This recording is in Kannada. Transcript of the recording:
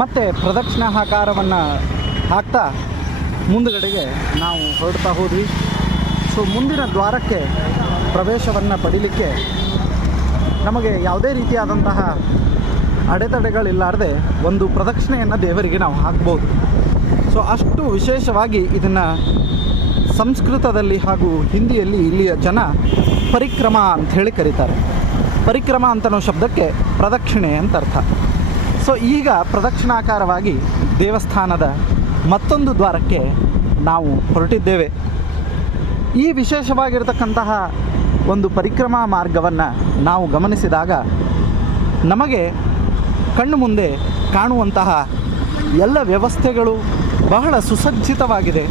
ಮತ್ತು ಪ್ರದಕ್ಷಿಣಾಕಾರವನ್ನು ಹಾಕ್ತಾ ಮುಂದುಗಡೆಗೆ ನಾವು ಹೊರಡ್ತಾ ಹೋದ್ವಿ. ಸೊ ಮುಂದಿನ ದ್ವಾರಕ್ಕೆ ಪ್ರವೇಶವನ್ನು ಪಡೀಲಿಕ್ಕೆ ನಮಗೆ ಯಾವುದೇ ರೀತಿಯಾದಂತಹ ಅಡೆತಡೆಗಳಿಲ್ಲಾರದೆ ಒಂದು ಪ್ರದಕ್ಷಿಣೆಯನ್ನು ದೇವರಿಗೆ ನಾವು ಹಾಕ್ಬೋದು. ಸೊ ಅಷ್ಟು ವಿಶೇಷವಾಗಿ ಇದನ್ನು ಸಂಸ್ಕೃತದಲ್ಲಿ ಹಾಗೂ ಹಿಂದಿಯಲ್ಲಿ ಇಲ್ಲಿಯ ಜನ ಪರಿಕ್ರಮ ಅಂಥೇಳಿ ಕರೀತಾರೆ. ಪರಿಕ್ರಮ ಅಂತನೋ ಶಬ್ದಕ್ಕೆ ಪ್ರದಕ್ಷಿಣೆ ಅಂತ ಅರ್ಥ. ಸೊ ಈಗ ಪ್ರದಕ್ಷಿಣಾಕಾರವಾಗಿ ದೇವಸ್ಥಾನದ ಮತ್ತೊಂದು ದ್ವಾರಕ್ಕೆ ನಾವು ಹೊರಟಿದ್ದೇವೆ. ಈ ವಿಶೇಷವಾಗಿರತಕ್ಕಂತಹ ಒಂದು ಪರಿಕ್ರಮಾ ಮಾರ್ಗವನ್ನು ನಾವು ಗಮನಿಸಿದಾಗ ನಮಗೆ ಕಣ್ಣು ಮುಂದೆ ಕಾಣುವಂತಹ ಎಲ್ಲ ವ್ಯವಸ್ಥೆಗಳು ಬಹಳ ಸುಸಜ್ಜಿತವಾಗಿದೆ.